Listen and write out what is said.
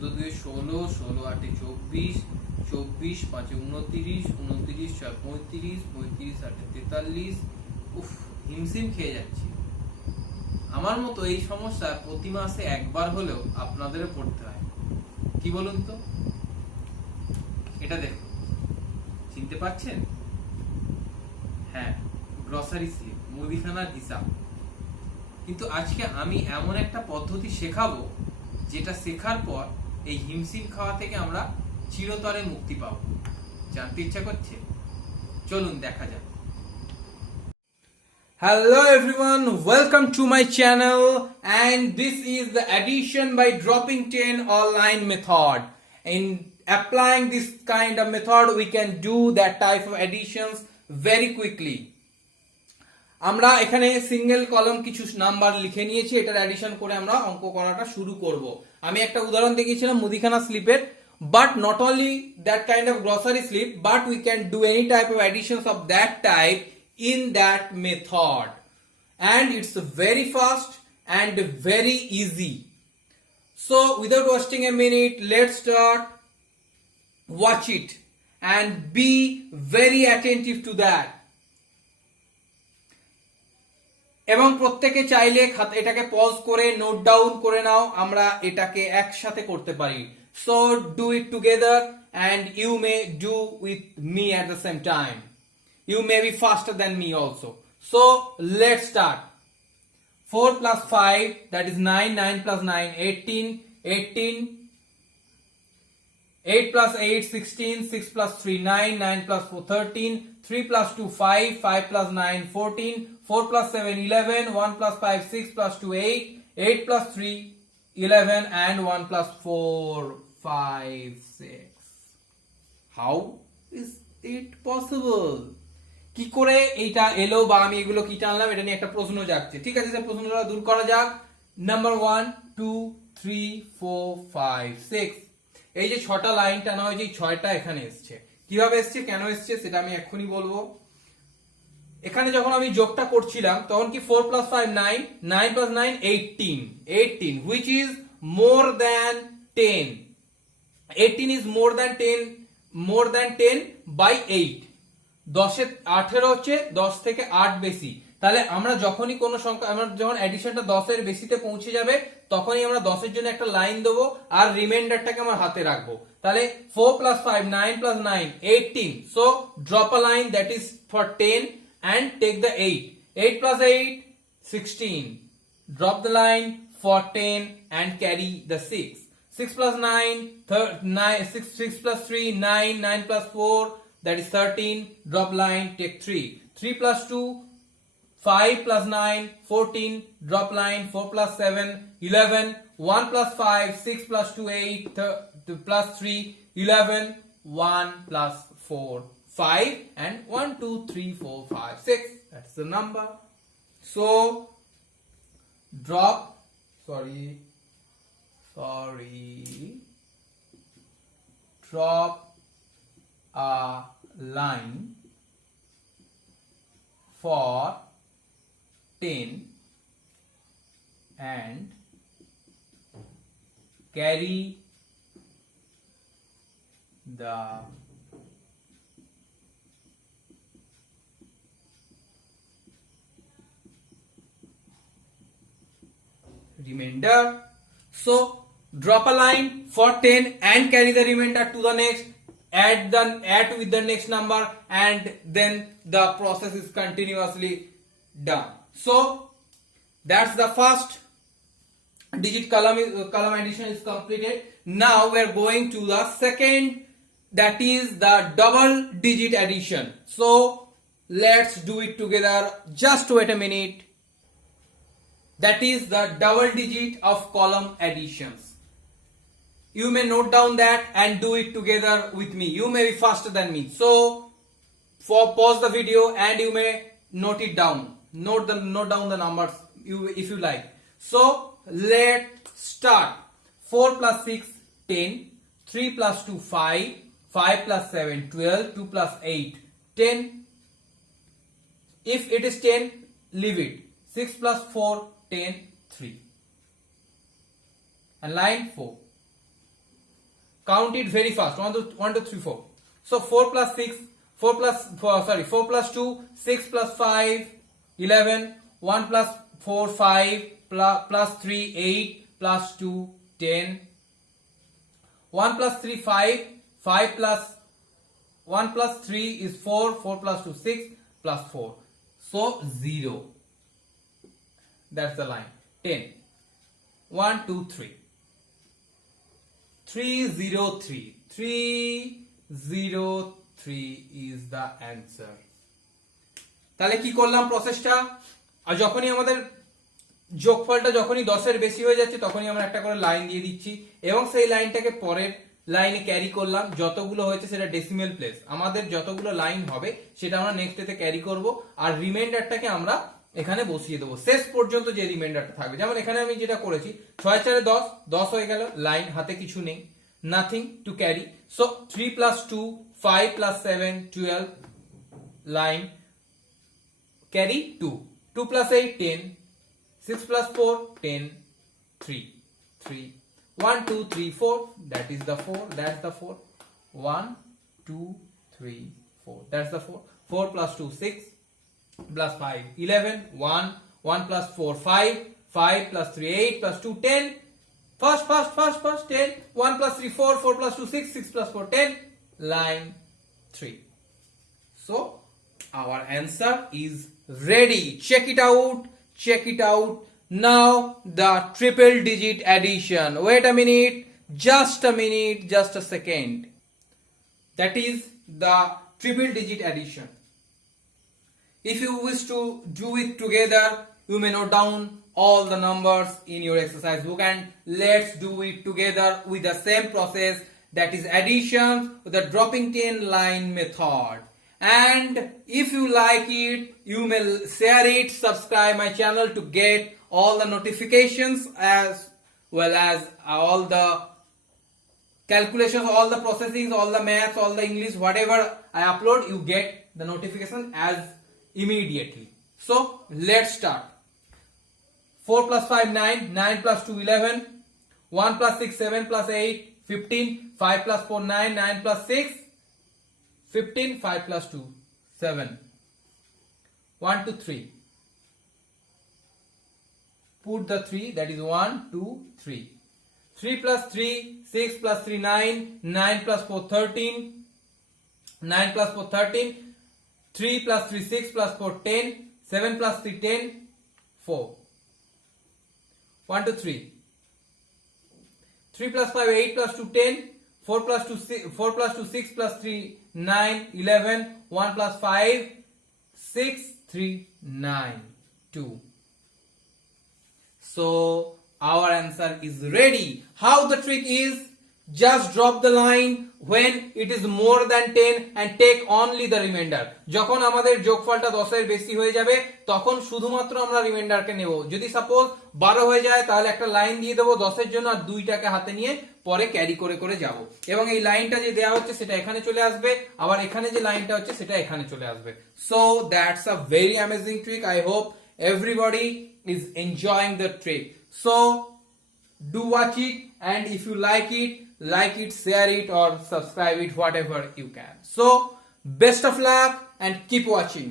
2 16, 16 8 24, 24 5 29, 29 6 35, 35 8 43। উফ, হিমশিম খেয়ে যাচ্ছি। আমার মতো এই সমস্যা প্রতি মাসে একবার হলেও আপনাদেরও পড়তে হয়। কি বলুন তো? এটা দেখুন, চিনতে পারছেন? হ্যাঁ, গ্রসারি স্লিপ, মুদিখানার হিসাব। কিন্তু আজকে আমি এমন একটা পদ্ধতি শেখাবো যেটা শেখার পর এই হিমশিম খাওয়া থেকে আমরা চিরতরে মুক্তি পাবো। জানতে ইচ্ছা করছে? চলুন দেখা যাক। Hello everyone, welcome to my channel, and this is the addition by dropping 10 online method. In applying this kind of method we can do that type of additions very quickly. আমরা এখানে সিঙ্গেল কলাম কিছু নাম্বার লিখে নিয়েছি, এটার অ্যাডিশন করে আমরা অঙ্ক করাটা শুরু করব। আমি একটা উদাহরণ দেখিয়েছিলাম মুদিখানা স্লিপের, but not only that kind of grocery slip, but we can do any type of additions of that type in that method, and it's very fast and very easy. So without wasting a minute, let's start. Watch it and be very attentive to that. এবং প্রত্যেকে চাইলে এটাকে পজ করে note down করে নাও, আমরা এটাকে একসাথে করতে পারি। So do it together and you may do with me at the same time. You may be faster than me also. So let's start. 4 plus 5, that is 9, 9 plus 9 18, 18, 8 plus 8 16, 6 plus 3 9, 9 plus 4 13, 3 plus 2 5, 5 plus 9 14, 4 plus 7 11, 1 plus 5 6 plus 2 8, 8 plus 3 11, and 1 plus 4 5 6. How is it possible? কি করে এইটা এলো বা আমি এগুলো কি টানলাম, এটা নিয়ে একটা প্রশ্ন জাগছে। ঠিক আছে, যে প্রশ্নটা দূর করা যাক। নাম্বার 1 2 3 4 5 6, এই যে 6টা লাইন টানা হয়েছে, এই 6টা এখানে এসছে। কিভাবে এসছে, কেন এসছে সেটা আমি এক্ষুনি বলবো। এখানে যখন আমি যোগটা করছিলাম তখন কি 4 plus 5 9, 9 plus 9 18, 18 which is more than 10. 18 is more than 10 by 8. 10 এ 18 হচ্ছে 10 থেকে 8 বেশি। তাহলে আমরা যখনই কোনো সংখ্যা, আমরা যখন অ্যাডিশনটা 10 এর বেশিতে পৌঁছে যাবে তখনই আমরা 10 এর জন্য একটা লাইন দেবো আর রিমাইন্ডারটাকে আমরা হাতে রাখবো। তাহলে 4 plus 5 9 plus 9 18, so drop a line that is for 10 and take the 8. 8 plus 8 16, drop the line for 10 and carry the 6. 6 plus 9 6 plus 3 9, 9 plus 4 that is 13, drop line, take 3. 3 plus 2 5 plus 9 14, drop line, 4 plus 7 11, 1 plus 5 6 plus 2 8, plus 3 11, 1 plus 4 5, and 1 2 3 4 5 6, that's the number. So drop a line for 10 and carry the remainder. So drop a line for 10 and carry the remainder to the next, add with the next number, and then the process is continuously done. So that's the first digit column addition is completed. Now we are going to the second, that is the double digit addition. So let's do it together. Just wait a minute. That is the double digit of column additions. You may note down that and do it together with me. You may be faster than me. So pause the video and you may note it down. Note down the numbers if you like. So let's start. 4 plus 6 10, 3 plus 2 5, 5 plus 7 12, 2 plus 8 10. If it is 10, leave it. 6 plus 4 10, 3. And line 4. count it very fast. 1 2 3 4. So 4 plus 6, 4 plus 2, 6 plus 5, 11, 1 plus 4, 5, plus 3, 8, plus 2, 10, 1 plus 3, 5, 5 plus 1 plus 3 is 4, 4 plus 2, 6, plus 4. So 0. That's the line. 10. 1, 2, 3. 303. 303 is the answer. তাহলে কি করলাম প্রসেসটা? আর যখনই আমাদের যোগফলটা যখনই 10 এর বেশি হয়ে যাচ্ছে তখনই আমরা একটা করে লাইন দিয়ে দিচ্ছি এবং সেই লাইনটাকে পরের লাইনে ক্যারি করলাম। যতগুলো হয়েছে সেটা ডেসিমেল প্লেস, আমাদের যতগুলো লাইন হবে সেটা আমরা নেক্সট এতে ক্যারি করব আর রিমাইন্ডারটাকে আমরা এখানে বসিয়ে দেবো শেষ পর্যন্ত যে রিমাইন্ডারটা থাকবে। যেমন এখানে আমি যেটা করেছি 6 4 10, 10 হয়ে গেল, লাইন হাতে কিছু নেই, নাথিং টু ক্যারি। সো 3 plus 2, 5 plus 7, 12, লাইন ক্যারি 2, 2 plus 8, 10, 6 plus 4, 10, 3, 3, 1 2 3 4, that is the 4, that's the 4, 1 2 3 4, that's the 4, 4 plus 2 6 plus 5 11, 1 1 plus 4 5, 5 plus 3 8 plus 2 10, first 10, 1 plus 3 4, 4 plus 2 6, 6 plus 4 10, line 3. So our answer is ready. Check it out. Now the triple digit addition. Wait a minute, just a second. That is the triple digit addition. If you wish to do it together, you may note down all the numbers in your exercise book and let's do it together with the same process, that is addition with the dropping 10 line method. And if you like it, you may share it, subscribe my channel to get all the notifications as well as all the calculations, all the processing, all the maths, all the English, whatever I upload, you get the notification as immediately. So let's start. 4 plus 5 9, 9 plus 2 11, 1 plus 6 7 plus 8 15, 5 plus 4 9, 9 plus 6 15, 5 plus 2 7, 1 2 3. Put the 3, that is 1 2 3. 3 plus 3, 6 plus 3 9, 9 plus 4 13, 9 plus 4 13, 3 plus 3 6 plus 4 10, 7 plus 3 10, 4, 1 2 3. 3 plus 5 8 plus 2 10, 4 plus 2 6 plus 3 9 11, 1 plus 5 6 3 9 2. So our answer is ready. How the trick is, just drop the line when it is more than 10 and take only the remainder. যখন আমাদের যোগফলটা 10 এর বেশি হয়ে যাবে তখন শুধুমাত্র আমরা রিমাইন্ডারকে নেব। যদি সাপোজ 12 হয়ে যায় তাহলে একটা লাইন দিয়ে দেবো 10 এর জন্য আর 2টাকে হাতে নিয়ে পরে ক্যারি করে যাব এবং এই লাইনটা যে দেওয়া হচ্ছে সেটা এখানে চলে আসবে, আবার এখানে যে লাইনটা হচ্ছে সেটা এখানে চলে আসবে। So that's a very amazing trick. I hope everybody is enjoying the trick. So do watch it, and if you like it, share it or subscribe it, whatever you can. So best of luck and keep watching.